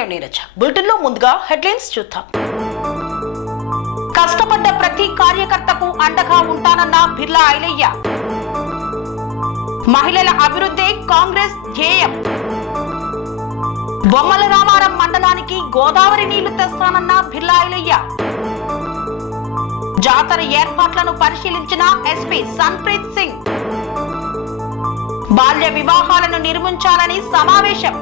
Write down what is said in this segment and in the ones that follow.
నేను నీరజ. బులెటిన్లో ముందుగా హెడ్లైన్స్ చూద్దాం. కష్టపడ్డ ప్రతి కార్యకర్తకు అండగా ఉంటానన్న బిర్లా ఐలయ్య. మహిళల అభివృద్ధి కాంగ్రెస్ ధ్యేయం. బొమ్మల రామారం మండలానికి గోదావరి నీళ్లు తెస్తానన్న బిర్లా ఐలయ్య. జాతర ఏర్పాట్లను పరిశీలించిన ఎస్పీ సన్ప్రీత్ సింగ్. బాల్య వివాహాలను నిర్మించాలని సమావేశం.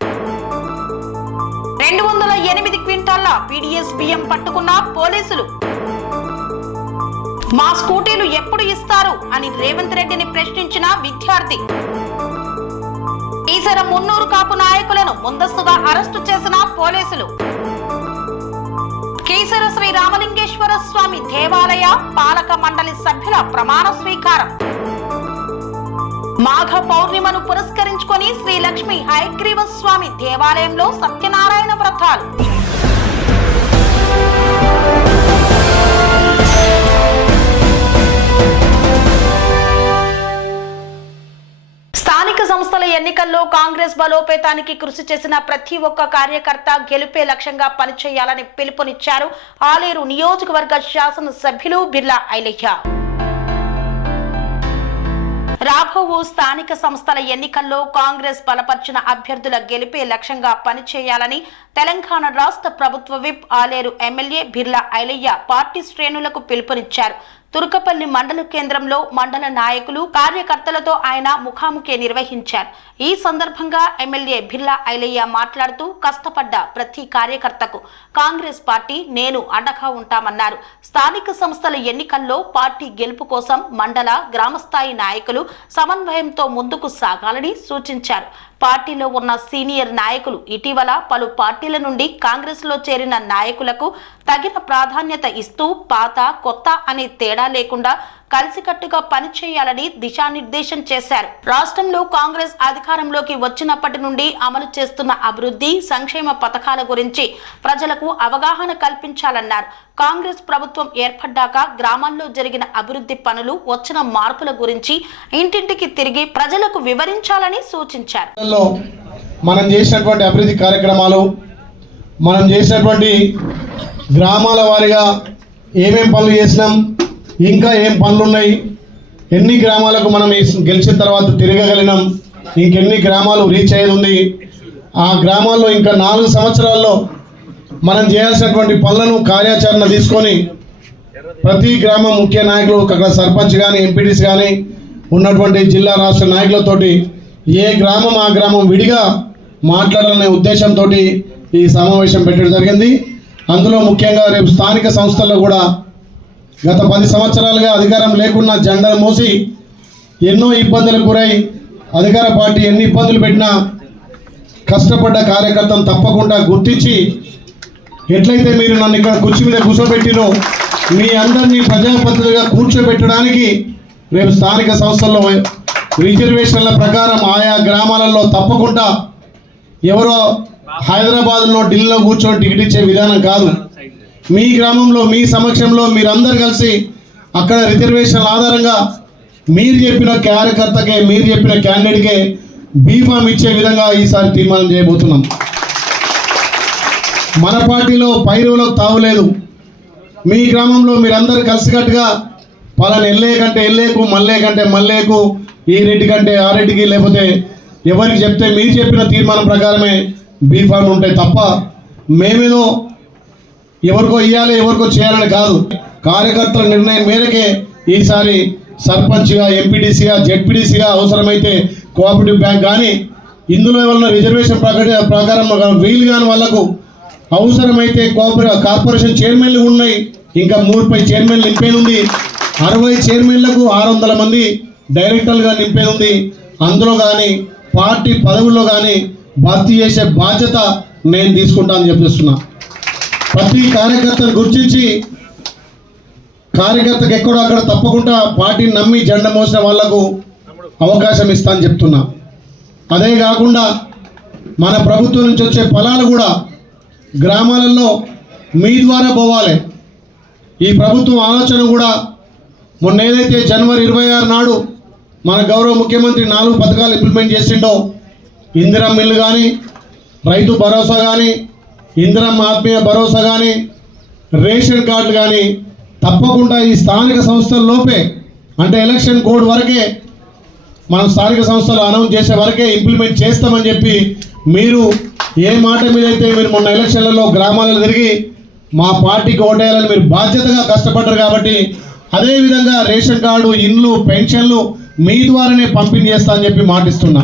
208 క్వింటాళ్ల పీడీఎస్ బియ్యం పట్టుకున్న పోలీసులు. మా స్కూటీలు ఎప్పుడు ఇస్తారు అని రేవంత్ రెడ్డిని ప్రశ్నించిన విద్యార్థి. ఈసర మున్నూరు కాపు నాయకులను ముందస్తుగా అరెస్టు చేసిన పోలీసులు. కీసర శ్రీ రామలింగేశ్వర స్వామి దేవాలయ పాలక మండలి సభ్యుల ప్రమాణ స్వీకారం. మాఘ పౌర్ణిమను పురస్కరించుకొని శ్రీ లక్ష్మీ హయగ్రీవ స్వామి దేవాలయంలో సత్యనారాయణ వ్రతాలు. స్థానిక సంస్థల ఎన్నికల్లో కాంగ్రెస్ బలోపేతానికి కృషి చేసిన ప్రతి ఒక్క కార్యకర్త గెలుపే లక్ష్యంగా పనిచేయాలని పిలుపునిచ్చారు ఆలేరు నియోజకవర్గ శాసన సభ్యులు బిర్లా ఐలయ్య. రాబో స్థానిక సంస్థల ఎన్నికల్లో కాంగ్రెస్ బలపర్చిన అభ్యర్థుల గెలిపే లక్ష్యంగా పనిచేయాలని తెలంగాణ రాష్ట్ర ప్రభుత్వ whip Alair MLA Beerla Ilaiah party శ్రేణులకు పిలుపునిచ్చారు. తుర్కపల్లి మండల కేంద్రంలో మండల నాయకులు కార్యకర్తలతో ఆయన ముఖాముఖి నిర్వహించారు. ఈ సందర్భంగా ఎమ్మెల్యే బిర్లా ఐలయ్య మాట్లాడుతూ కష్టపడ్డ ప్రతి కార్యకర్తకు కాంగ్రెస్ పార్టీ నేను అండగా ఉంటామన్నారు. స్థానిక సంస్థల ఎన్నికల్లో పార్టీ గెలుపు కోసం మండల గ్రామస్థాయి నాయకులు సమన్వయంతో ముందుకు సాగాలని సూచించారు. పార్టీలో ఉన్న సీనియర్ నాయకులు ఇటీవల పలు పార్టీల నుండి కాంగ్రెస్ లో చేరిన నాయకులకు తగిన ప్రాధాన్యత ఇస్తూ పాత కొత్త అనే తేడా లేకుండా కలిసికట్టుగా పనిచేయాలని దిశానిర్దేశం చేశారు. రాష్ట్రంలో కాంగ్రెస్ అధికారంలోకి వచ్చినప్పటి నుండి అమలు చేస్తున్న అభివృద్ధి సంక్షేమ పథకాల గురించి ప్రజలకు అవగాహన కల్పించాలన్నారు. కాంగ్రెస్ ప్రభుత్వం ఏర్పడ్డాక గ్రామాల్లో జరిగిన అభివృద్ధి పనులు వచ్చిన మార్పుల గురించి ఇంటింటికి తిరిగి ప్రజలకు వివరించాలని సూచించారు. మనం చేసినటువంటి అభివృద్ధి కార్యక్రమాలు, మనం చేసినటువంటి గ్రామాల వారీగా ఏమేం పనులు చేసినాం, ఇంకా ఏం పనులు ఉన్నాయి, ఎన్ని గ్రామాలకు మనం గెలిచిన తర్వాత తిరగగలిగినాం, ఇంకెన్ని గ్రామాలు రీచ్ అయ్యేది ఉంది, ఆ గ్రామాల్లో ఇంకా 4 సంవత్సరాల్లో మనం చేయాల్సినటువంటి పనులను కార్యాచరణ తీసుకొని ప్రతి గ్రామం ముఖ్య నాయకులు, అక్కడ సర్పంచ్ కానీ ఎంపీటీసీ కానీ ఉన్నటువంటి జిల్లా రాష్ట్ర నాయకులతోటి ఏ గ్రామం ఆ గ్రామం విడిగా మాట్లాడాలనే ఉద్దేశంతో ఈ సమావేశం పెట్టడం జరిగింది. అందులో ముఖ్యంగా రేపు స్థానిక సంస్థల్లో కూడా గత 10 సంవత్సరాలుగా అధికారం లేకున్నా జెండా మోసి ఎన్నో ఇబ్బందులకు గురై అధికార పార్టీ ఎన్ని ఇబ్బందులు పెట్టినా కష్టపడ్డ కార్యకర్తను తప్పకుండా గుర్తించి ఎట్లయితే మీరు నన్ను ఇక్కడ కుర్చీ మీద కూర్చోబెట్టినో మీ అందరినీ ప్రజాప్రతినిధులుగా కూర్చోబెట్టడానికి రేపు స్థానిక సంస్థల్లో రిజర్వేషన్ల ప్రకారం ఆయా గ్రామాలలో తప్పకుండా ఎవరో హైదరాబాద్లో ఢిల్లీలో కూర్చొని టికెట్ ఇచ్చే విధానం కాదు. మీ గ్రామంలో మీ సమక్షంలో మీరందరూ కలిసి అక్కడ రిజర్వేషన్ల ఆధారంగా మీరు చెప్పిన కార్యకర్తకే, మీరు చెప్పిన క్యాండిడేట్కే బీఫామ్ ఇచ్చే విధంగా ఈసారి తీర్మానం చేయబోతున్నాం. మన పార్టీలో పైరువులకు తావులేదు. మీ గ్రామంలో మీరందరూ కలిసికట్టుగా పలానా ఎల్ఏ కంటే ఎల్ఏకు, మల్లే కంటే మల్లేకు, ఈ రెడ్డి కంటే ఆ రెడ్డికి, లేకపోతే ఎవరికి చెప్తే మీరు చెప్పిన తీర్మానం ప్రకారమే బీఫామ్ ఉంటాయి తప్ప మేమేదో ఎవరికో ఇవ్వాలి ఎవరికో చేయాలని కాదు. కార్యకర్తల నిర్ణయం మేరకే ఈసారి సర్పంచ్గా, ఎంపీటీసీగా, జెడ్పీటీసీగా, అవసరమైతే కోఆపరేటివ్ బ్యాంక్ కానీ ఇందులో ఏమన్నా రిజర్వేషన్ ప్రకారం వీలు కాని వాళ్లకు అవసరమైతే కార్పొరేషన్ చైర్మన్లు ఉన్నాయి. ఇంకా 3 చైర్మన్లు నింపేనుంది. 60 చైర్మన్లకు 600 మంది డైరెక్టర్లుగా నింపేనుంది. అందులో కానీ పార్టీ పదవుల్లో కానీ భర్తీ చేసే బాధ్యత నేను తీసుకుంటానని చెప్పిస్తున్నా. ప్రతి కార్యకర్తను గుర్తించి కార్యకర్తకు ఎక్కడో అక్కడ తప్పకుండా పార్టీని నమ్మి జెండా మోసిన వాళ్లకు అవకాశం ఇస్తానని చెప్తున్నా. అదే కాకుండా మన ప్రభుత్వం నుంచి వచ్చే ఫలాలు కూడా గ్రామాలలో మీ ద్వారా పోవాలి. ఈ ప్రభుత్వం ఆలోచన కూడా మొన్న ఏదైతే జనవరి 26 నాడు మన గౌరవ ముఖ్యమంత్రి 4 పథకాలు ఇంప్లిమెంట్ చేసిండో, ఇందిరా మిల్లు కానీ, రైతు భరోసా కానీ, ఇందిరమ్మ ఆత్మీయ భరోసా కానీ రేషన్ కార్డులు కానీ తప్పకుండా ఈ స్థానిక సంస్థల్లోపే అంటే ఎలక్షన్ కోడ్ వరకే మనం స్థానిక సంస్థలు అనౌన్స్ చేసే వరకే ఇంప్లిమెంట్ చేస్తామని చెప్పి మీరు ఏ మాట మీదైతే మీరు మొన్న ఎలక్షన్లలో గ్రామాలలో తిరిగి మా పార్టీకి ఓటేయాలని మీరు బాధ్యతగా కష్టపడ్డారు కాబట్టి అదేవిధంగా రేషన్ కార్డు ఇండ్లు పెన్షన్లు మీ ద్వారానే పంపిణీ చేస్తా అని చెప్పి మాటిస్తున్నా.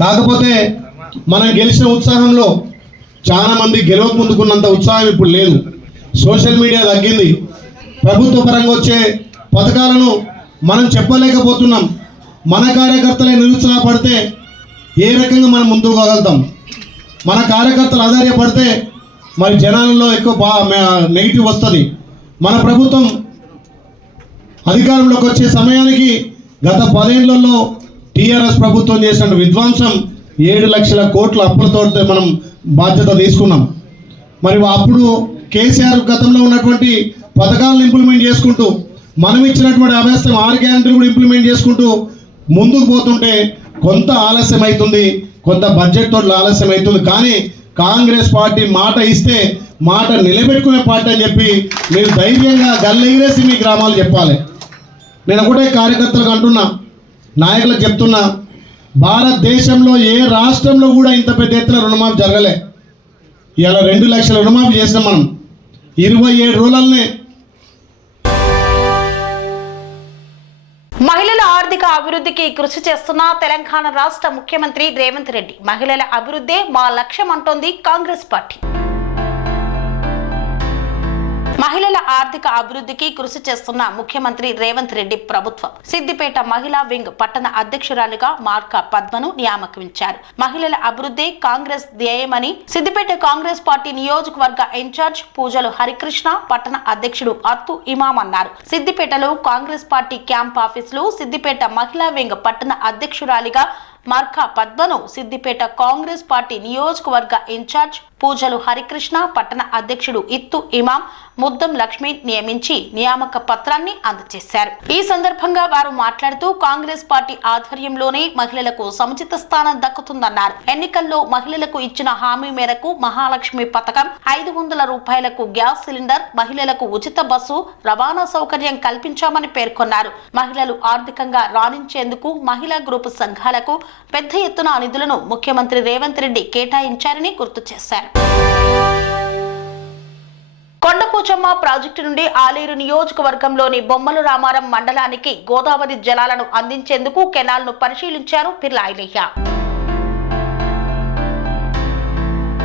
కాకపోతే మనం గెలిచిన ఉత్సాహంలో చాలామంది గెలవక ముందుకున్నంత ఉత్సాహం ఇప్పుడు లేదు. సోషల్ మీడియా తగ్గింది. ప్రభుత్వ పరంగా వచ్చే పథకాలను మనం చెప్పలేకపోతున్నాం. మన కార్యకర్తలే నిరుత్సాహపడితే ఏ రకంగా మనం ముందుకు పోగలుగుతాం? మన కార్యకర్తలు ఆధారపడితే మరి జనాలలో ఎక్కువ నెగిటివ్ వస్తుంది. మన ప్రభుత్వం అధికారంలోకి వచ్చే సమయానికి గత 10 ఏళ్లలో టీఆర్ఎస్ ప్రభుత్వం చేసిన విధ్వంసం 7 లక్షల కోట్ల అప్పులతో మనం బాధ్యత తీసుకున్నాం. మరి అప్పుడు కేసీఆర్ గతంలో ఉన్నటువంటి పథకాలను ఇంప్లిమెంట్ చేసుకుంటూ మనం ఇచ్చినటువంటి అభ్యాసం 6 గ్యారెంటీలు కూడా ఇంప్లిమెంట్ చేసుకుంటూ ముందుకు పోతుంటే కొంత ఆలస్యం అవుతుంది, కొంత బడ్జెట్ తోటి ఆలస్యం అవుతుంది. కానీ కాంగ్రెస్ పార్టీ మాట ఇస్తే మాట నిలబెట్టుకునే పార్టీ అని చెప్పి మీరు ధైర్యంగా గల్లెగిరేసి మీ గ్రామాలు చెప్పాలి. నేను ఒకటే కార్యకర్తలకు అంటున్నా, నాయకులకు చెప్తున్నా, భారతదేశంలో ఏ రాష్ట్రంలో కూడా ఇంత పెద్ద ఎత్తున రుణమాఫీ జరగలే. ఇలా 2 లక్షల రుణమాఫీ చేసినాం మనం 27 రోజులనే. మహిళల ఆర్థిక అభివృద్ధికి కృషి చేస్తున్న తెలంగాణ రాష్ట్ర ముఖ్యమంత్రి రేవంత్ రెడ్డి. మహిళల అభివృద్ధే మా లక్ష్యం అంటోంది కాంగ్రెస్ పార్టీ. మహిళల ఆర్థిక అభివృద్ధికి కృషి చేస్తున్న ముఖ్యమంత్రి రేవంత్ రెడ్డి ప్రభుత్వం సిద్దిపేట మహిళా వింగ్ పట్టణ అధ్యక్షురాలిగా మార్కా పద్మను నియామకించారు. మహిళల అభివృద్ధి కాంగ్రెస్ ధ్యేయమని సిద్దిపేట కాంగ్రెస్ పార్టీ నియోజకవర్గ ఇన్ఛార్జ్ పూజలు హరికృష్ణ, పట్టణ అధ్యక్షుడు అత్తు ఇమాం అన్నారు. సిద్దిపేటలో కాంగ్రెస్ పార్టీ క్యాంప్ ఆఫీసులో సిద్దిపేట మహిళా వింగ్ పట్టణ అధ్యక్షురాలిగా మార్కా పద్మను సిద్దిపేట కాంగ్రెస్ పార్టీ నియోజకవర్గ ఇన్ఛార్జ్ పూజలు హరికృష్ణ, పట్టణ అధ్యక్షుడు ఇత్తు ఇమాం, ముద్దం లక్ష్మి నియమించి నియామక పత్రాన్ని అందజేశారు. ఈ సందర్భంగా వారు మాట్లాడుతూ కాంగ్రెస్ పార్టీ ఆధ్వర్యంలోనే మహిళలకు సముచిత స్థానం దక్కుతుందన్నారు. ఎన్నికల్లో మహిళలకు ఇచ్చిన హామీ మేరకు మహాలక్ష్మి పథకం, 500 రూపాయలకు గ్యాస్ సిలిండర్, మహిళలకు ఉచిత బస్సు రవాణా సౌకర్యం కల్పించామని పేర్కొన్నారు. మహిళలు ఆర్థికంగా రాణించేందుకు మహిళా గ్రూపు సంఘాలకు పెద్ద ఎత్తున నిధులను ముఖ్యమంత్రి రేవంత్ రెడ్డి కేటాయించారని గుర్తు చేశారు. కొండపోచమ్మ ప్రాజెక్టు నుండి ఆలేరు నియోజకవర్గంలోని బొమ్మల రామారం మండలానికి గోదావరి జలాలను అందించేందుకు కెనాల్ను పరిశీలించారు బిర్లా ఐలయ్య.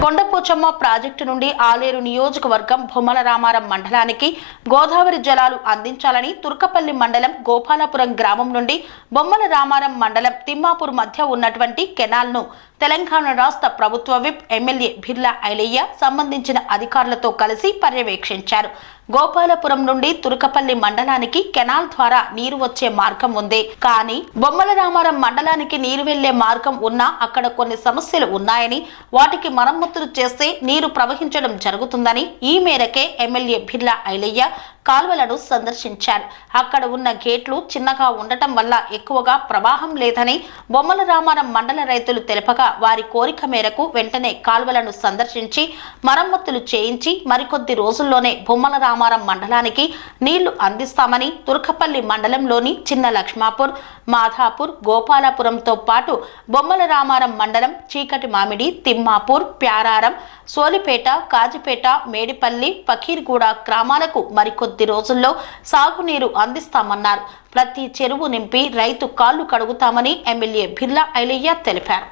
కొండపోచమ్మ ప్రాజెక్టు నుండి ఆలేరు నియోజకవర్గం బొమ్మల రామారం మండలానికి గోదావరి జలాలు అందించాలని తుర్కపల్లి మండలం గోపాలపురం గ్రామం నుండి బొమ్మల రామారం మండలం తిమ్మాపూర్ మధ్య ఉన్నటువంటి కెనాల్ను తెలంగాణ రాష్ట్ర ప్రభుత్వ విప్ ఎమ్మెల్యే బిర్లా ఐలయ్య సంబంధించిన అధికారులతో కలిసి పర్యవేక్షించారు. గోపాలపురం నుండి తుర్కపల్లి మండలానికి కెనాల్ ద్వారా నీరు వచ్చే మార్గం ఉంది. కానీ బొమ్మల రామారం మండలానికి నీరు వెళ్లే మార్గం ఉన్నా అక్కడ కొన్ని సమస్యలు ఉన్నాయని, వాటికి మరమ్మతులు చేస్తే నీరు ప్రవహించడం జరుగుతుందని ఈ మేరకే ఎమ్మెల్యే బిర్లా ఐలయ్య కాల్వలను సందర్శించారు. అక్కడ ఉన్న గేట్లు చిన్నగా ఉండటం వల్ల ఎక్కువగా ప్రవాహం లేదని బొమ్మల రామారం మండల రైతులు తెలపగా వారి కోరిక మేరకు వెంటనే కాల్వలను సందర్శించి మరమ్మతులు చేయించి మరికొద్ది రోజుల్లోనే బొమ్మల రామారం మండలానికి నీళ్లు అందిస్తామని తుర్కపల్లి మండలంలోని చిన్న లక్ష్మాపూర్, మాధాపూర్, గోపాలపురంతో పాటు బొమ్మల రామారం మండలం చీకటి మామిడి, తిమ్మాపూర్, ప్యారారం, సోలిపేట, కాజిపేట, మేడిపల్లి, ఫకీర్గూడ గ్రామాలకు మరికొద్ది రోజుల్లో సాగునీరు అందిస్తామన్నారు. ప్రతి చెరువు నింపి రైతు కాళ్లు కడుగుతామని ఎమ్మెల్యే బిర్లా ఐలయ్య తెలిపారు.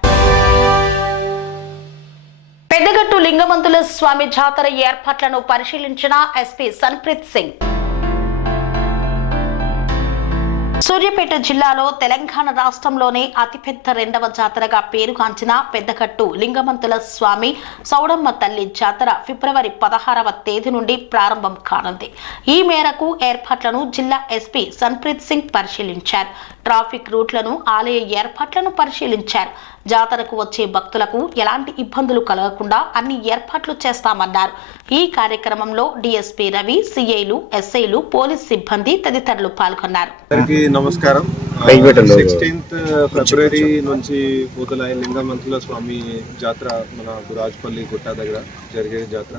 పెద్దగట్టు లింగమంతుల స్వామి జాతర ఏర్పాట్లను పరిశీలించిన ఎస్పీ సన్ప్రీత్ సింగ్. సూర్యాపేట జిల్లాలో తెలంగాణ రాష్ట్రంలోనే అతిపెద్ద 2వ జాతరగా పేరుగాంచిన పెద్దగట్టు లింగమంతుల స్వామి సౌడమ్మ తల్లి జాతర ఫిబ్రవరి 16వ తేదీ నుండి ప్రారంభం కానుంది. ఈ మేరకు ఏర్పాట్లను జిల్లా ఎస్పీ సన్ప్రీత్ సింగ్ పరిశీలించారు. ట్రాఫిక్ రూట్లను, ఆలయ ఏర్పాట్లను పరిశీలించారు. జాతరకు వచ్చే భక్తులకు ఎలాంటి ఇబ్బందులు కలగకుండా అన్ని ఏర్పాట్లు చేస్తామన్నారు. ఈ కార్యక్రమంలో డిఎస్పీ రవి, సిఐలు, ఎస్ఐలు, పోలీస్ సిబ్బంది తదితరులు పాల్గొన్నారు. నమస్కారం. 16th ఫిబ్రవరి నుంచి మొదలైన లింగమంతుల స్వామి జాతర మన గురాజ్పల్లి గుట్ట దగ్గర జరిగే జాతర.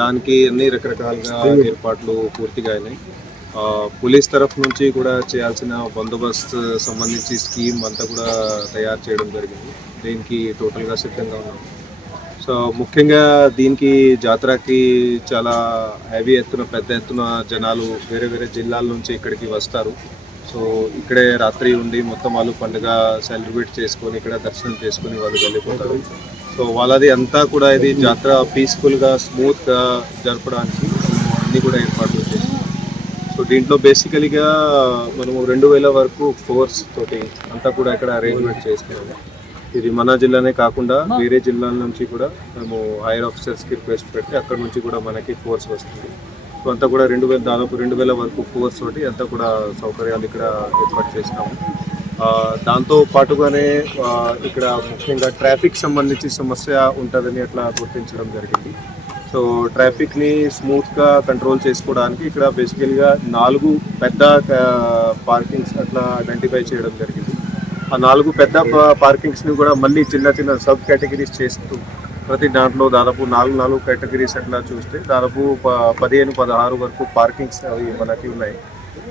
దానికి అన్ని రకరకాలుగా ఏర్పాట్లు పూర్తిగా అయినాయి. పోలీస్ తరఫు నుంచి కూడా చేయాల్సిన బందోబస్తు సంబంధించి స్కీమ్ అంతా కూడా తయారు చేయడం జరిగింది. దీనికి టోటల్గా సిద్ధంగా ఉన్నాం. సో ముఖ్యంగా దీనికి జాతరకి చాలా హెవీ ఎత్తున పెద్ద ఎత్తున జనాలు వేరే వేరే జిల్లాల నుంచి ఇక్కడికి వస్తారు. సో ఇక్కడే రాత్రి ఉండి మొత్తం వాళ్ళు పండుగ సెలబ్రేట్ చేసుకొని ఇక్కడ దర్శనం చేసుకొని వాళ్ళు వెళ్ళిపోతారు. సో వాళ్ళది అంతా కూడా ఇది జాతర పీస్ఫుల్గా స్మూత్గా జరపడానికి అన్నీ కూడా ఏర్పాట్లు చేస్తాం. సో దీంట్లో బేసికలీగా మనము 2000 వరకు ఫోర్స్ తోటి అంతా కూడా ఇక్కడ అరేంజ్మెంట్ చేసుకున్నాము. ఇది మన జిల్లానే కాకుండా వేరే జిల్లాల నుంచి కూడా మేము హైయర్ ఆఫీసర్స్కి రిక్వెస్ట్ పెడితే అక్కడ నుంచి కూడా మనకి ఫోర్స్ వస్తుంది. సో అంతా కూడా దాదాపు 2000 వరకు ఫోర్స్ తోటి అంతా కూడా సౌకర్యాలు ఇక్కడ ఏర్పాటు చేసినాము. దాంతో పాటుగానే ఇక్కడ ముఖ్యంగా ట్రాఫిక్ సంబంధించి సమస్య ఉంటుందని అట్లా గుర్తించడం జరిగింది. సో ట్రాఫిక్ని స్మూత్గా కంట్రోల్ చేసుకోవడానికి ఇక్కడ బేసికల్గా 4 పెద్ద పార్కింగ్స్ అట్లా ఐడెంటిఫై చేయడం జరిగింది. ఆ 4 పెద్ద పార్కింగ్స్ని కూడా మళ్ళీ చిన్న చిన్న సబ్ కేటగిరీస్ చేస్తూ ప్రతి దాంట్లో దాదాపు 4 కేటగిరీస్ అట్లా చూస్తే దాదాపు 15-16 వరకు పార్కింగ్స్ అవి మనకి ఉన్నాయి.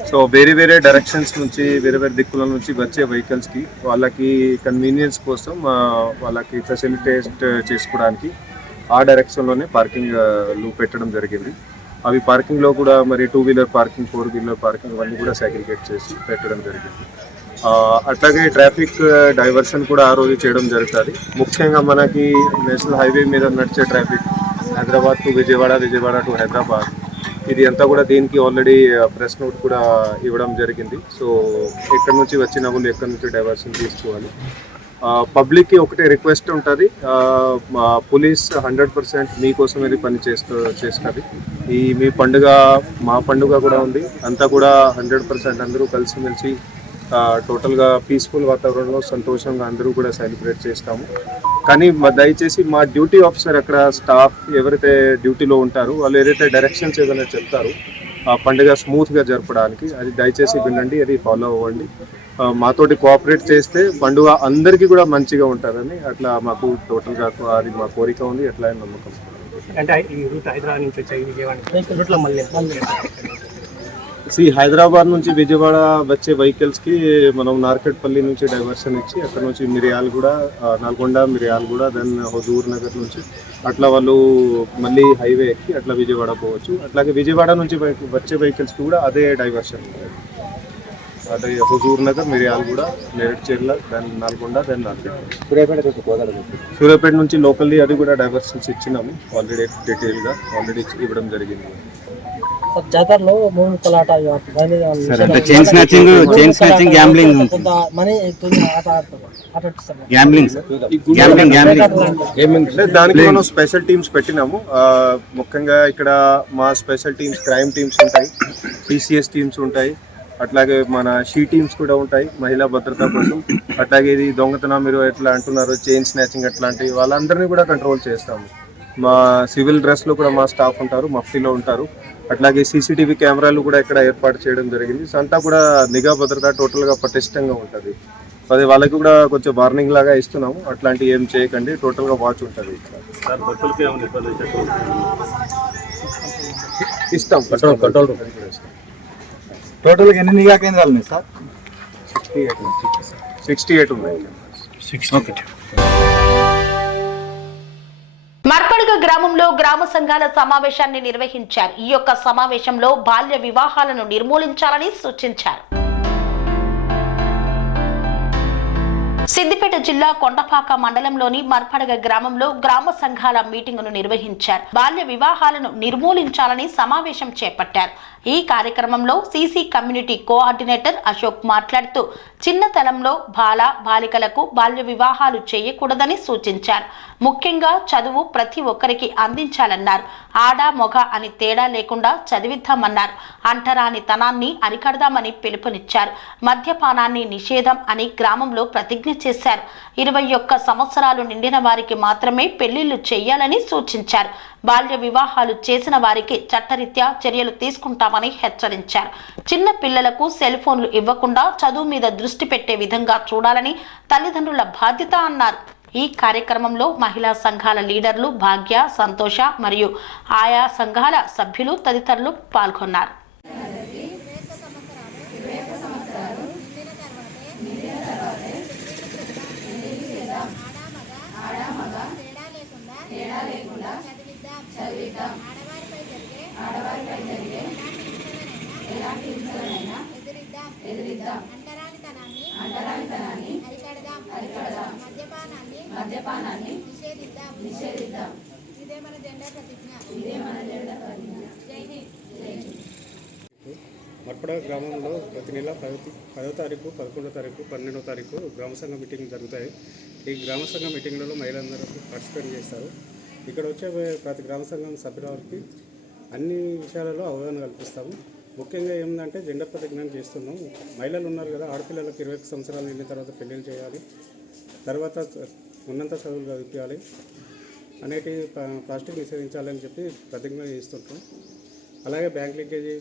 సో వేరే వేరే డైరెక్షన్స్ నుంచి వేరే వేరే దిక్కుల నుంచి వచ్చే వెహికల్స్కి వాళ్ళకి కన్వీనియన్స్ కోసం వాళ్ళకి ఫెసిలిటేట్ చేసుకోవడానికి ఆ డైరెక్షన్లోనే పార్కింగ్లు పెట్టడం జరిగింది. అవి పార్కింగ్లో కూడా మరి 2 వీలర్ పార్కింగ్ 4 వీలర్ పార్కింగ్ అవన్నీ కూడా సెగ్రిగేట్ చేసి పెట్టడం జరిగింది. అట్లాగే ట్రాఫిక్ డైవర్షన్ కూడా ఆ రోజు చేయడం జరుగుతుంది. ముఖ్యంగా మనకి నేషనల్ హైవే మీద నడిచే traffic Hyderabad to Vijayawada, Vijayawada to Hyderabad, ఇది అంతా కూడా దీనికి ఆల్రెడీ ప్రెస్ నోట్ కూడా ఇవ్వడం జరిగింది. సో ఎక్కడి నుంచి వచ్చిన వాళ్ళు ఎక్కడి నుంచి డైవర్షన్ తీసుకోవాలి. పబ్లిక్కి ఒకటే రిక్వెస్ట్ ఉంటుంది, పోలీస్ 100% మీకోసం ఇది పని చేస్తుంది. ఈ మీ పండుగ మా పండుగ కూడా ఉంది, అంతా కూడా 100% అందరూ కలిసిమెలిసి టోటల్గా పీస్ఫుల్ వాతావరణంలో సంతోషంగా అందరూ కూడా సెలబ్రేట్ చేస్తాము. కానీ దయచేసి మా డ్యూటీ ఆఫీసర్ అక్కడ స్టాఫ్ ఎవరైతే డ్యూటీలో ఉంటారో వాళ్ళు ఏదైతే డైరెక్షన్స్ ఏదైనా చెప్తారో ఆ పండుగ స్మూత్గా జరపడానికి అది దయచేసి వినండి, అది ఫాలో అవ్వండి. మాతోటి కోఆపరేట్ చేస్తే పండుగ అందరికీ కూడా మంచిగా ఉంటుందని అట్లా మాకు టోటల్గా అది మా కోరిక ఉంది, అట్లా నమ్మకం. అంటే ఈ రూట్ హైదరాబాద్ నుంచి వచ్చే విజయవాడ మళ్ళీ హైదరాబాద్ నుంచి విజయవాడ వచ్చే వెహికల్స్కి మనం నార్కెట్పల్లి నుంచి డైవర్షన్ ఇచ్చి అక్కడ నుంచి మిర్యాలగూడ, నల్గొండ, మిర్యాలగూడ, దెన్ హుజూర్ నగర్ నుంచి అట్లా వాళ్ళు మళ్ళీ హైవే ఎక్కి అట్లా విజయవాడ పోవచ్చు. అట్లాగే విజయవాడ నుంచి వచ్చే వెహికల్స్కి కూడా అదే డైవర్షన్ ఉంటుంది. అదే హుజూర్ నగర్, మిర్యాలగూడ, నేరేడ్చర్ల, దెన్ నల్గొండ, దెన్ సూర్యాపేట నుంచి లోకల్లీ అది కూడా డైవర్షన్స్ ఇచ్చినాము ఆల్రెడీ, డీటెయిల్గా ఆల్రెడీ ఇవ్వడం జరిగింది. జాతరలో మూడు కోలాట చైన్ స్నాచింగ్ గ్యాంబ్లింగ్ దానికి మనం స్పెషల్ టీమ్స్ పెట్టినాము. ముఖ్యంగా ఇక్కడ మా స్పెషల్ టీమ్స్ క్రైమ్ టీమ్స్ ఉంటాయి, PCS టీమ్స్ ఉంటాయి, అట్లాగే మన షీ టీమ్స్ కూడా ఉంటాయి మహిళా భద్రత కోసం. అట్లాగే ఇది దొంగతనం మీరు ఎట్లా అంటున్నారు, చైన్ స్నాచింగ్ అట్లాంటివి వాళ్ళందరినీ కూడా కంట్రోల్ చేస్తాము. మా సివిల్ డ్రెస్లో కూడా మా స్టాఫ్ ఉంటారు, మఫ్టీలో ఉంటారు. అట్లాగే CCTV కెమెరాలు కూడా ఇక్కడ ఏర్పాటు చేయడం జరిగింది. సో అంతా కూడా నిఘా భద్రత టోటల్గా పటిష్టంగా ఉంటుంది. అది వాళ్ళకి కూడా కొంచెం వార్నింగ్ లాగా ఇస్తున్నాము, అట్లాంటివి ఏం చేయకండి, టోటల్గా వాచ్ ఉంటుంది. ఇస్తాం కంట్రోల్ రూమ్ ఇస్తాం. టోటల్గా ఎన్ని నిఘా కేంద్రాలు ఉన్నాయి సార్? 68 ఉన్నాయి. మర్పడుగ గ్రామంలో గ్రామ సంఘాల సమావేశాన్ని నిర్వహించారు. ఈ యొక్క సమావేశంలో బాల్య వివాహాలను నిర్మూలించాలని సూచించారు. సిద్దిపేట జిల్లా కొండపాక మండలంలోని మర్పడగ గ్రామంలో గ్రామ సంఘాల మీటింగును నిర్వహించారు. బాల్య వివాహాలను నిర్మూలించాలని సమావేశం చేపట్టారు. ఈ కార్యక్రమంలో CC కమ్యూనిటీ కోఆర్డినేటర్ అశోక్ మాట్లాడుతూ చిన్నతనంలో బాలికలకు బాల్య వివాహాలు చేయకూడదని సూచించారు. ముఖ్యంగా చదువు ప్రతి ఒక్కరికి అందించాలన్నారు. ఆడ మొగ అని తేడా లేకుండా చదివిద్దామన్నారు. అంటరాని తనాన్ని అరికడదామని పిలుపునిచ్చారు. మద్యపానాన్ని నిషేధం అని గ్రామంలో ప్రతిజ్ఞ తెలియజేశారు. 21 సంవత్సరాలు నిండిన వారికి మాత్రమే పెళ్లిళ్లు చేయాలని సూచించారు. బాల్య వివాహాలు చేసిన వారికి చట్టరీత్యా చర్యలు తీసుకుంటామని హెచ్చరించారు. చిన్న పిల్లలకు సెల్ ఫోన్లు ఇవ్వకుండా చదువు మీద దృష్టి పెట్టే విధంగా చూడాలని తల్లిదండ్రుల బాధ్యత అన్నారు. ఈ కార్యక్రమంలో మహిళా సంఘాల లీడర్లు భాగ్య, సంతోష మరియు ఆయా సంఘాల సభ్యులు తదితరులు పాల్గొన్నారు. మద్యపానాన్ని నిషేధిద్దాం. ఇదే మన జెండా ప్రతిజ్ఞ. జై హింద్. మర్పడ గ్రామంలో ప్రతి నెల 10వ తారీఖు, 11వ తారీఖు, 12వ తారీఖు గ్రామ సంఘ మీటింగ్ జరుగుతాయి. ఈ గ్రామ సంఘ మీటింగ్లలో మహిళలందరూ పార్టిసిపేట్ చేస్తారు. ఇక్కడ వచ్చే ప్రతి గ్రామ సంఘం సభ్యులకి అన్ని విషయాలలో అవగాహన కల్పిస్తాము. ముఖ్యంగా ఏంటంటే జెండర్ ప్రతిజ్ఞానం చేస్తున్నాం. మహిళలు ఉన్నారు కదా, ఆడపిల్లలకు 21 సంవత్సరాలు నిండిన తర్వాత పెళ్లిళ్ళు చేయాలి, తర్వాత ఉన్నంత చదువులు చదివించాలి, అనేటి ప్లాస్టిక్ నిషేధించాలని చెప్పి ప్రతిజ్ఞ చేస్తుంటాం. అలాగే బ్యాంక్ లీకేజీ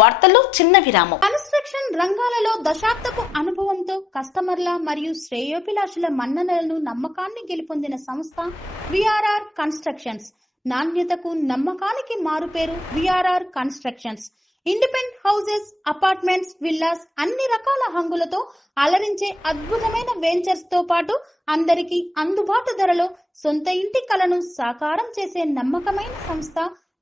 వార్తల్లో చిన్న విరామం. కన్స్ట్రక్షన్ రంగాలలో దశాబ్దపు అనుభవంతో కస్టమర్ల మరియు శ్రేయోభిలాషుల మన్ననలను నమ్మకాన్ని గెలుపొందిన సంస్థ విఆర్ఆర్ కన్స్ట్రక్షన్స్. నాణ్యతకు నమ్మకానికి మారుపేరు VRR constructions. Independent houses, apartments, villas అన్ని రకాల హంగులతో అలరించే అద్భుతమైన వెంచర్స్ తో పాటు అందరికీ అందుబాటు ధరలో సొంత ఇంటి కలను సాకారం చేసే నమ్మకమైన సంస్థ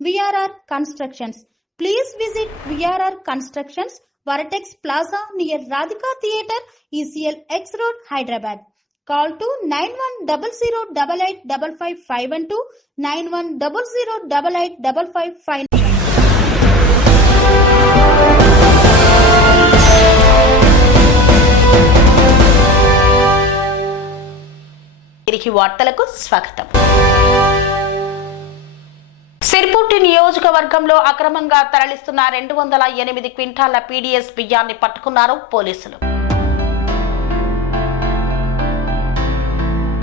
VRR constructions. Please visit VRR Constructions, Varatex Plaza near Radhika Theatre, ECL X Road, Hyderabad. Call to 9100885552, 9100885559. తిరిగి వార్తలకు స్వాగతం. సిర్పూర్ నియోజకవర్గంలో అక్రమంగా తరలిస్తున్న 208 క్వింటాళ్ల పీడీఎస్ బియ్యాన్ని పట్టుకున్నారు పోలీసులు.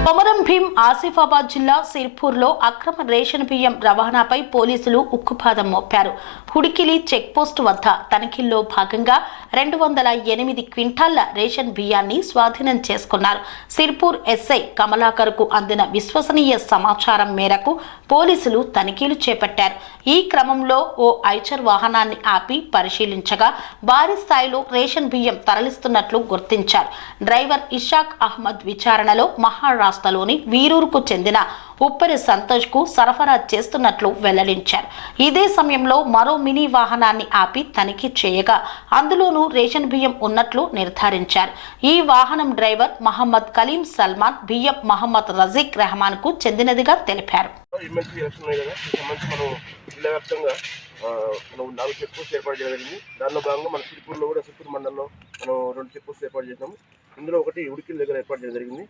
కొమరం భీం ఆసిఫాబాద్ జిల్లా సిర్పూర్లో అక్రమ రేషన్ బియ్యం రవాణాపై పోలీసులు ఉక్కుపాదం మోపారు. హుడికిలి చెక్పోస్టు వద్ద తనిఖీల్లో భాగంగా 208 క్వింటాళ్ల రేషన్ బియ్యాన్ని స్వాధీనం చేసుకున్నారు. సిర్పూర్ ఎస్ఐ కమలాకర్కు అందిన విశ్వసనీయ సమాచారం మేరకు పోలీసులు తనిఖీలు చేపట్టారు. ఈ క్రమంలో ఓ ఐచర్ వాహనాన్ని ఆపి పరిశీలించగా భారీ స్థాయిలో రేషన్ బియ్యం తరలిస్తున్నట్లు గుర్తించారు. డ్రైవర్ ఇషాక్ అహ్మద్ విచారణలో మహారాష్ట్రలోని వీరూరుకు చెందిన ఉప్పరి సంతోష్ కు సరఫరా చేస్తున్నట్లు వెల్లడించారు. ఇదే సమయంలో మరో మినీ వాహనాన్ని ఆపి తనిఖీ చేయగా అందులోనూ రేషన్ బియ్యం ఉన్నట్లు నిర్ధారించారు. ఈ వాహనం డ్రైవర్ మహమ్మద్ కలీం సల్మాన్, బియ్యం మహమ్మద్ రజీక్ రెహమాన్ కు చెందినదిగా తెలిపారు. మనం 4 చెక్ పోస్ట్ ఏర్పాటు చేయగలిగింది. దానిలో భాగంగా మన సిరిపూర్లో కూడా సిరిపూర్ మండలంలో మనం 2 చెక్ పోస్ట్ ఏర్పాటు చేసాము. ఇందులో ఒకటి ఉడికిల దగ్గర ఏర్పాటు చేయడం జరిగింది.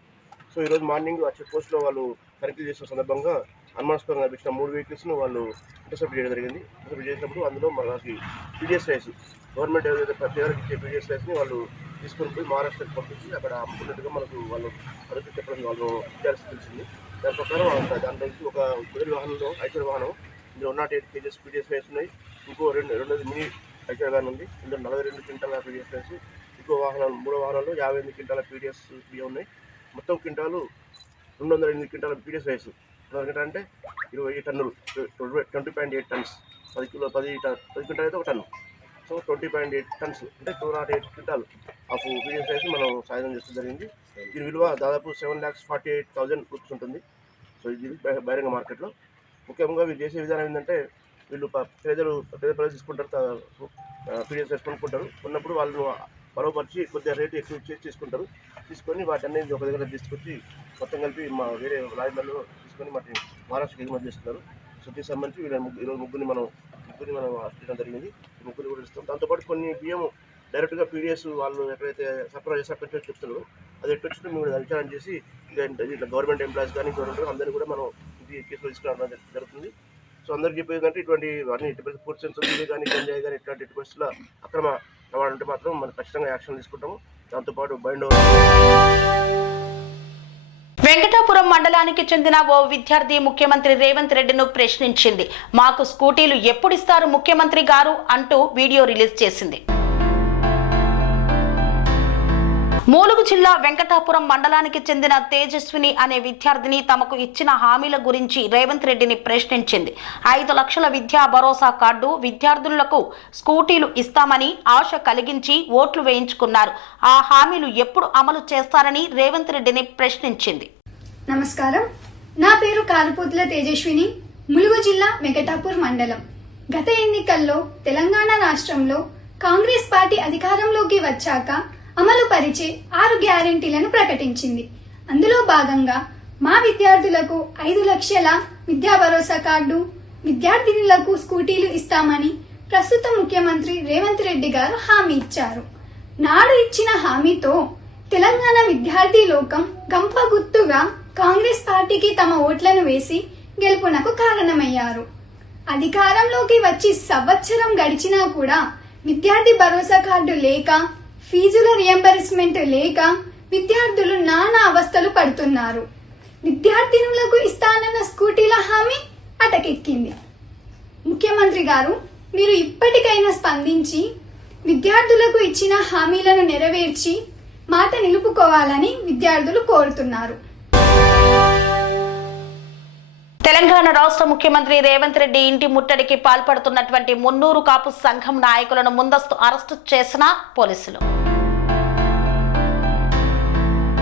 సో ఈరోజు మార్నింగ్ ఆ చెక్ పోస్ట్లో వాళ్ళు తనిఖీ చేసిన సందర్భంగా అనుమానాస్పదంగా లభించిన 3 వెహికల్స్ను వాళ్ళు ఇంటర్సెప్ట్ చేయడం జరిగింది. ఇంటర్సెప్ట్ చేసినప్పుడు అందులో మనకి పీడీఎస్ రైస్, గవర్నమెంట్ ఏదైతే ప్రత్యేకంగా ఇచ్చే పీడీఎస్ రైస్ని వాళ్ళు తీసుకొని పోయి మహారాష్ట్రకి పంపించి అక్కడ అమ్ముకున్నట్టుగా మనకు వాళ్ళు అడుగు చెప్పడం వాళ్ళు విచారిస్తూ తెలిసింది. దాని ప్రకారం దాంట్లో ఒక మొదటి వాహనంలో ఐచర్ వాహనం, ఇందులో 108 కేజీస్ పీడీఎస్ రైస్ ఉన్నాయి. ఇంకో రెండోది మినీ ఐచర్ వ్యాన్ ఉంది, ఇందులో 42 క్వింటాల పీడీఎస్ రైస్. ఇంకో వాహనం, 3వ వాహనంలో 58 క్వింటాల పీడీఎస్ బియ్యం ఉన్నాయి. మొత్తం క్వింటాలు 208 క్వింటాల పీడీఎస్ రైస్. అంటే 20 టన్నులు, 20.8 టన్స్, 10 క్వింటాల్ అయితే 1 టన్ను. సో 20.8 టన్స్ అంటే 208 క్వింటాల్ ఆఫ్ పీడీఎస్ రైస్ మనం సాధన చేస్తూ జరిగింది. దీని విలువ దాదాపు 7,48,000 రూపీస్ ఉంటుంది. సో ఇది బహిరంగ మార్కెట్లో. ముఖ్యంగా వీళ్ళు చేసే విధానం ఏంటంటే, వీళ్ళు పేదలు తీసుకుంటారు, పీడీఎస్ రైస్ కొనుక్కుంటారు. కొన్నప్పుడు వాళ్ళు బరోపరిచి కొద్దిగా రేటు ఎక్కువ చేసి తీసుకుంటారు. తీసుకొని వాటిని ఒక దగ్గర తీసుకొచ్చి మొత్తం కలిపి వేరే లారీలలో తీసుకొని వాటిని మహారాష్ట్రకి ఎగుమతి చేస్తున్నారు. సో దీనికి సంబంధించి ఈరోజు ముగ్గురిని మనం చేయడం జరిగింది. ముగ్గురిని కూడా ఇస్తాం. దాంతోపాటు కొన్ని బియ్యం డైరెక్ట్గా పీడీఎస్ వాళ్ళు ఎక్కడైతే సరఫరా చేసి అక్కడ చెప్తున్నారు, అది ఎట్టొచ్చినా మేము విచారణ చేసి ఇట్లా గవర్నమెంట్ ఎంప్లాయీస్ కానీ గవర్నమెంట్ అందరినీ కూడా మనం ఇది కేసులో తీసుకురావడం జరుగుతుంది. సో అందరికి చెప్పేది అంటే ఇటువంటి అన్ని 4 సెన్స్ కానీ గంజాయి కానీ ఇట్లాంటి పరిస్థితుల అక్రమ రవాణా మాత్రం మనం ఖచ్చితంగా యాక్షన్ తీసుకుంటాము. దాంతోపాటు బైండ్ వెంకటాపురం మండలానికి చెందిన ఓ విద్యార్థి ముఖ్యమంత్రి రేవంత్ రెడ్డిను ప్రశ్నించింది. మాకు స్కూటీలు ఎప్పుడిస్తారు ముఖ్యమంత్రి గారు అంటూ వీడియో రిలీజ్ చేసింది. ములుగు జిల్లా వెంకటాపురం మండలానికి చెందిన తేజస్విని అనే విద్యార్థిని తమకు ఇచ్చిన హామీల గురించి రేవంత్ రెడ్డిని ప్రశ్నించింది. 5 లక్షల విద్యా భరోసా కార్డు, విద్యార్థులకు స్కూటీలు ఇస్తామని ఆశ కలిగించి ఓట్లు వేయించుకున్నారు. ఆ హామీలు ఎప్పుడు అమలు చేస్తారని రేవంత్ రెడ్డిని ప్రశ్నించింది. నమస్కారం, నా పేరు కాలుపోతుల తేజస్విని, ములుగు జిల్లా వెంకటాపూర్ మండలం. గత ఎన్నికల్లో తెలంగాణ రాష్ట్రంలో కాంగ్రెస్ పార్టీ అధికారంలోకి వచ్చాక అమలు పరిచే 6 గ్యారెంటీలను ప్రకటించింది. అందులో భాగంగా మా విద్యార్థులకు 5 లక్షల విద్యా భరోసా కార్డు, విద్యార్థినులకు స్కూటీలు ఇస్తామని ప్రస్తుత ముఖ్యమంత్రి రేవంత్ రెడ్డి గారు హామీ ఇచ్చారు. నాడు ఇచ్చిన హామీతో తెలంగాణ విద్యార్థి లోకం గంప గుర్తుగా కాంగ్రెస్ పార్టీకి తమ ఓట్లను వేసి గెలుపునకు కారణమయ్యారు. అధికారంలోకి వచ్చి సంవత్సరం గడిచినా కూడా విద్యార్థి భరోసా కార్డు లేక, ఫీజుల రియంబర్స్మెంట్ లేక విద్యార్థులు నానా అవస్థలు పడుతున్నారు. విద్యార్థినులకు ఇస్తానన్న స్కూటీల హామీ అటకెక్కింది. ముఖ్యమంత్రి గారు, మీరు ఇప్పటికైనా స్పందించి విద్యార్థులకు ఇచ్చిన హామీలను నెరవేర్చి మాట నిలుపుకోవాలని విద్యార్థులు కోరుతున్నారు. తెలంగాణ రాష్ట్ర ముఖ్యమంత్రి రేవంత్ రెడ్డి ఇంటి ముట్టడికి పాల్పడుతున్నటువంటి మున్నూరు కాపు సంఘం నాయకులను ముందస్తు అరెస్టు చేసిన పోలీసులు.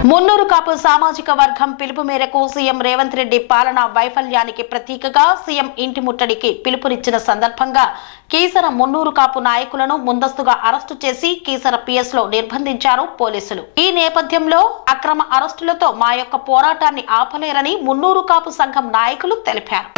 మున్నూరు కాపు సామాజిక వర్గం పిలుపు మేరకు సీఎం రేవంత్ రెడ్డి పాలనా వైఫల్యానికి ప్రతీకగా సీఎం ఇంటి ముట్టడికి పిలుపునిచ్చిన సందర్భంగా కీసర మున్నూరు కాపు నాయకులను ముందస్తుగా అరెస్టు చేసి కీసర పిఎస్ లో నిర్బంధించారు పోలీసులు. ఈ నేపథ్యంలో అక్రమ అరెస్టులతో మా యొక్క పోరాటాన్ని ఆపలేరని మున్నూరు కాపు సంఘం నాయకులు తెలిపారు.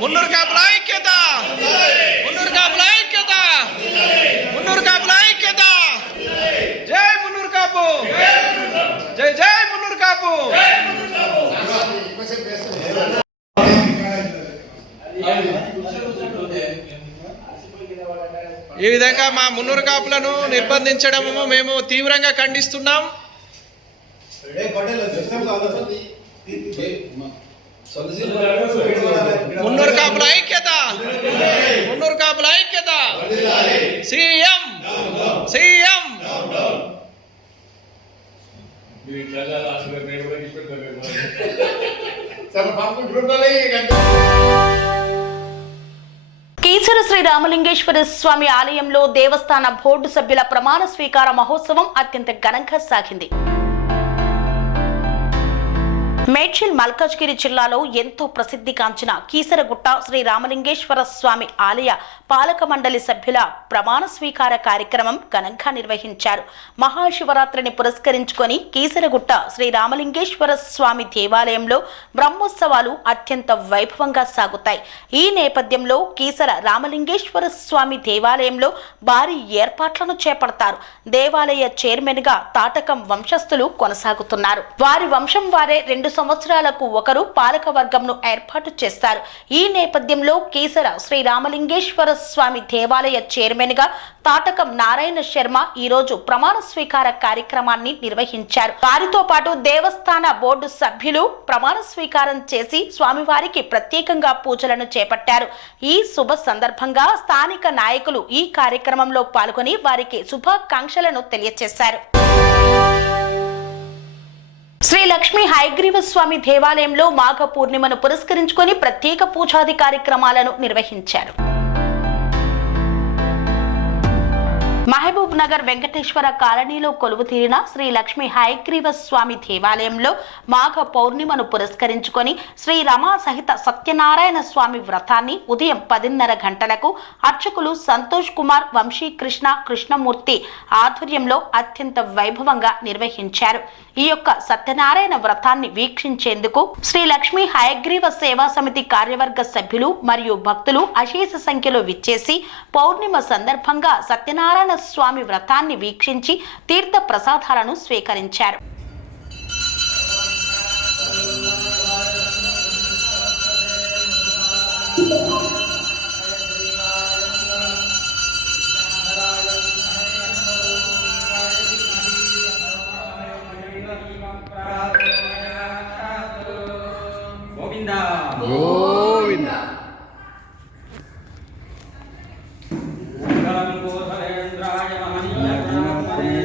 మున్నూరు కాపుల ఐక్యత, మున్నూరు కాపుల ఐక్యత, మున్నూరు కాపుల ఐక్యత. జై మున్నూరు కాపు, జై జై మున్నూరు కాపు. ఈ విధంగా మా మున్నూరు కాపులను నిర్బంధించడం మేము తీవ్రంగా ఖండిస్తున్నాం. మున్నూరు కాపుల ఐక్యత, మున్నూరు కాపుల ఐక్యత. సీఎం సీఎం కీసర శ్రీ రామలింగేశ్వర స్వామి ఆలయంలో దేవస్థాన బోర్డు సభ్యుల ప్రమాణ స్వీకార మహోత్సవం అత్యంత ఘనంగా సాగింది. మేడ్చల్ మల్కాజ్గిరి జిల్లాలో ఎంతో ప్రసిద్ధిగాంచిన కీసరగుట్ట శ్రీ రామలింగేశ్వర స్వామి ఆలయ పాలక మండలి సభ్యుల ప్రమాణ స్వీకార కార్యక్రమం ఘనంగా నిర్వహించారు. మహాశివరాత్రిని పురస్కరించుకొని కీసరగుట్ట శ్రీ రామలింగేశ్వర స్వామి దేవాలయంలో బ్రహ్మోత్సవాలు అత్యంత వైభవంగా సాగుతాయి. ఈ నేపథ్యంలో కీసర రామలింగేశ్వర స్వామి దేవాలయంలో భారీ ఏర్పాట్లను చేపడతారు. దేవాలయ చైర్మన్ గా తాటకం వంశస్థులు కొనసాగుతున్నారు. వారి వంశం వారే 2 సంవత్సరాలకు ఒకరు పాలక వర్గంను ఏర్పాటు చేస్తారు. ఈ నేపథ్యంలో కీసర శ్రీ రామలింగేశ్వర స్వామి దేవాలయ చైర్మన్ గా తాటకం నారాయణ శర్మ ఈ రోజు ప్రమాణ స్వీకార కార్యక్రమాన్ని నిర్వహించారు. వారితో పాటు దేవస్థాన బోర్డు సభ్యులు ప్రమాణ స్వీకారం చేసి స్వామివారికి ప్రత్యేకంగా పూజలను చేపట్టారు. ఈ శుభ సందర్భంగా స్థానిక నాయకులు ఈ కార్యక్రమంలో పాల్గొని వారికి శుభాకాంక్షలను తెలియజేశారు. శ్రీ లక్ష్మీ హయగ్రీవ స్వామి దేవాలయంలో మాఘ పూర్ణిమను పురస్కరించుకొని ప్రత్యేక పూజాది కార్యక్రమాలను నిర్వహించారు. మహబూబ్ నగర్ వెంకటేశ్వర కాలనీలో కొలువు తీరిన శ్రీ లక్ష్మీ హయగ్రీవ స్వామి దేవాలయంలో మాఘ పౌర్ణిమను పురస్కరించుకొని శ్రీ రమా సహిత సత్యనారాయణ స్వామి వ్రతాన్ని ఉదయం 10:30 గంటలకు అర్చకులు సంతోష్ కుమార్, వంశీకృష్ణ, కృష్ణమూర్తి ఆధ్వర్యంలో అత్యంత వైభవంగా నిర్వహించారు. ఈ యొక్క సత్యనారాయణ వ్రతాన్ని వీక్షించేందుకు శ్రీ లక్ష్మీ హయగ్రీవ సేవా సమితి కార్యవర్గ సభ్యులు మరియు భక్తులు అశేష సంఖ్యలో విచ్చేసి పౌర్ణిమ సందర్భంగా సత్యనారాయణ స్వామి వ్రతాన్ని వీక్షించి తీర్థ ప్రసాదాలను స్వీకరించారు.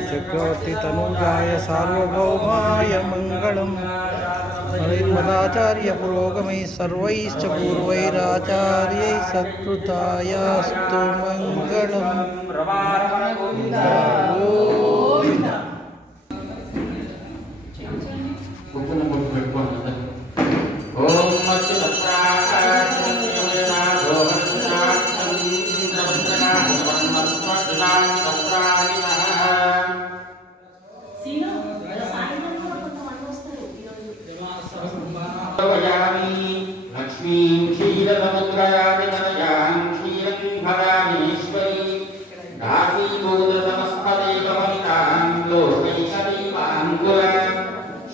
చక్రవర్తి తనూజాయ సార్వభౌమాయ మంగళం. మదాచార్య పురోగమై సర్వైశ్చ పూర్వైరాచార్యై సత్కృతాయాస్తు మంగళం. లక్ష్మీం క్షీరసముద్రాది తనయాం క్షీరం భరామేశ్వరీ దాసీభూత సమస్తదేవమితాం లోకైకదీపాంకురాం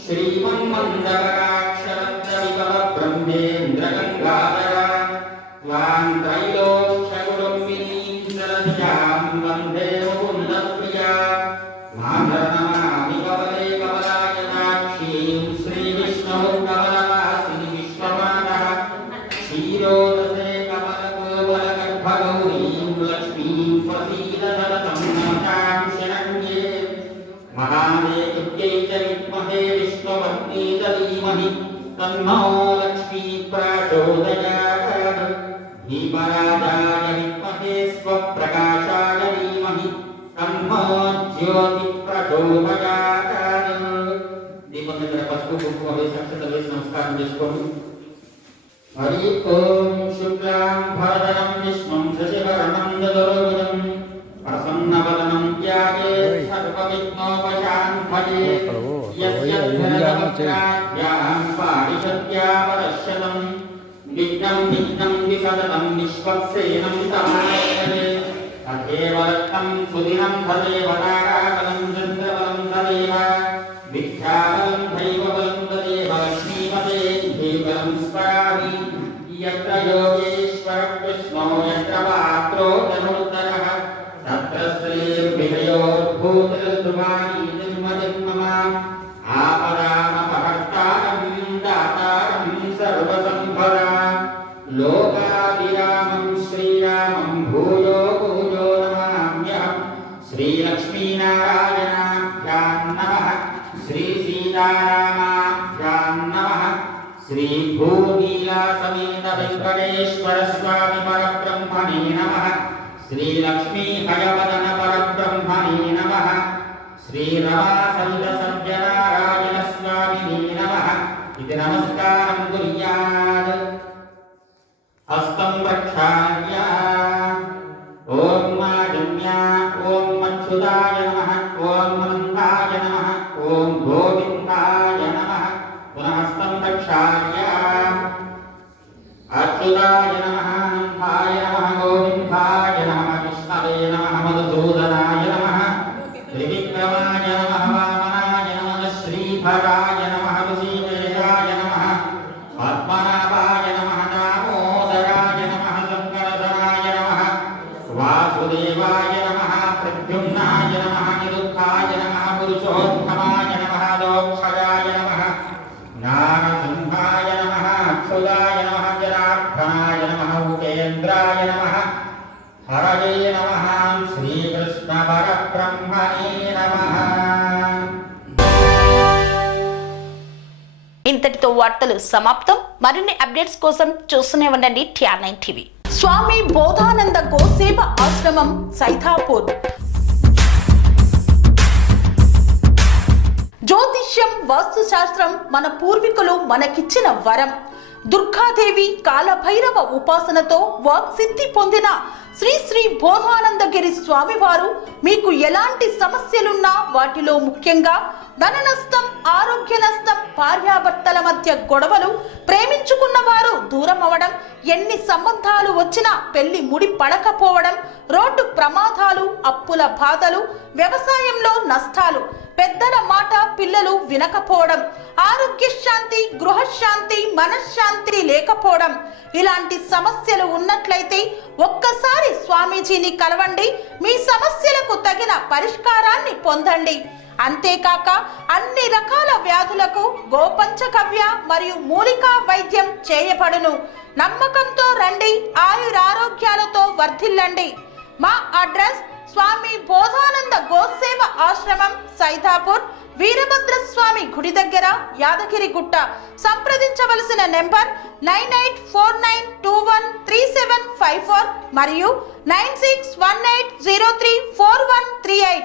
శ్రీమన్మందరాక్షరద్రవికవ బ్రహ్మేంద్రగంగాధరాం త్వాం త్రైలోక్యగురుం వినీం సరస్యాం వందే ముకుందప్రియా. మాధవనమామి కవలే కమలాయతాక్షీం శ్రీవిష్ణుర్కమలవాసిని విశ్వమానః క్షీరోదసే కమలకోమలగర్భగౌరీం లక్ష్మీం ప్రసీద సతతం నమతాం శరణ్యే. మహాదేవ్యై చ విద్మహే విష్ణుపత్నీ చ ధీమహి తన్నో లక్ష్మీ ప్రచోదయాత్. దీపరాజాయ విద్మహే స్వప్రకాశాయ ధీమహి తన్నో జ్యోతి ప్రచోదయాత్. దీపం దగ్గర పసుపు కుంకుమ వేసి అక్షత వేసి నమస్కారం చేసుకోండి. హరి ఓం శుక్లాం భరధరం విష్ణుం శశివర్ణం చతుర్భుజం ప్రసన్నవదనం ధ్యాయేత్ సర్వవిఘ్నోపశాంతయే. యస్య ధనవక్రాభ్యాం పారిషద్యావదశ్యతం విఘ్నం విఘ్నం విసదతం విశ్వక్సేనం తమాయతే. తథైవ రక్తం సుదినం తదేవ నాగాబలం చంద్రబలం తదేవ విద్యాబలం దైవబలం తదేవ లక్ష్మీపతే దేవలం స్మరామి. యత్ర యోగేశ్వర కృష్ణో యత్ర పాత్రో ధనుర్ధరః తత్ర శ్రీర్విజయోద్భూతిర్ధ్రువాణి జన్మజన్మమ. ఆపదామపహర్తారం దాతారం సర్వసంపదాం లోకాభిరామం శ్రీరామం భూయో భూయో నమామ్యహం. శ్రీలక్ష్మీనారాయణాభ్యాం నమః శ్రీసీతారామాభ్యాం నమః. శ్రీభూనీలాసమేత వెంకటేశ్వర స్వామి పరబ్రహ్మణే నమః. శ్రీలక్ష్మీ హయవదన పరబ్రహ్మణే నమః. శ్రీరమాసహిత సత్యనారాయణ స్వామినే నమః. ఇది నమస్కారం కుర్యాత్. హస్తం ప్రక్షాళ్య ఓం మాజన్య ఓం మత్సుదాయ నమః ఓం అనంతాయ నమః ఓం గోవిందాయ నమః. పునః హస్తం ప్రక్షాళ్య అచ్యుతాయ నమః అనంతాయ నమః గోవిందాయ నమః విష్ణవే నమః మధుసూదనాయ నమః త్రివిక్రమాయ నమః వామనాయ నమః శ్రీధరాయ నమః ఋషికేశాయ నమః పద్మనాభాయ నమః దామోదరాయ నమః శంకరధరాయ నమః వాసుదేవాయ నమః ప్రద్యుమ్నాయ నమః నిరుద్ధాయ నమః పురుషోత్తమాయ నమః దోక్షయాయ నమః జ్ఞానసింహాయ నమః అచ్యుతాయ నమః జనార్దనాయ నమః ఉపేంద్రాయ నమః హరయే నమః శ్రీకృష్ణ పరబ్రహ్మణే నమః. ఇంతటితో వార్తలు సమాప్తం. మరిన్ని అప్డేట్స్ కోసం చూస్తూనే ఉండండి TR9 TV. స్వామి బోధానంద గోసేవ ఆశ్రమం సైథాపూర్. జ్యోతిష్యం వాస్తుశాస్త్రం మన పూర్వీకులు మనకిచ్చిన వరం. దుర్గాదేవి కాలభైరవ ఉపాసనతో వాక్సిద్ధి పొందిన శ్రీ శ్రీ బోధానందగిరి స్వామివారు మీకు ఎలాంటి సమస్యలున్నా వాటిలో ముఖ్యంగా ధన నష్టం, ఆరోగ్య నష్టం, భార్యాభర్తల మధ్య గొడవలు, ప్రేమించుకున్న వారు దూరం అవడం, ఎన్ని సంబంధాలు వచ్చినా పెళ్లి ముడి పడకపోవడం, రోడ్డు ప్రమాదాలు, అప్పుల బాధలు, వ్యవసాయంలో నష్టాలు, పెద్దల మాట పిల్లలు వినకపోవడం, ఆరోగ్య శాంతి, గృహశాంతి, మనశ్శాంతి లేకపోవడం, ఇలాంటి సమస్యలు ఉన్నట్లయితే ఒక్కసారి స్వామీజీని కలవండి. మీ సమస్యలకు తగిన పరిష్కారాన్ని పొందండి. అంతేకాక అన్ని రకాల వ్యాధులకు గోపంచకవ్య మరియు మూలికా వైద్యం చేయబడును. నమ్మకంతో రండి, ఆయురారోగ్యాలతో వర్ధిల్లండి. మా అడ్రస్ స్వామి బోధానంద గోసేవ ఆశ్రమం, సైదాపూర్, వీరభద్రస్వామి గుడి దగ్గర, యాదగిరిగుట్ట. సంప్రదించవలసిన నెంబర్ 9849213754 మరియు 9618034138.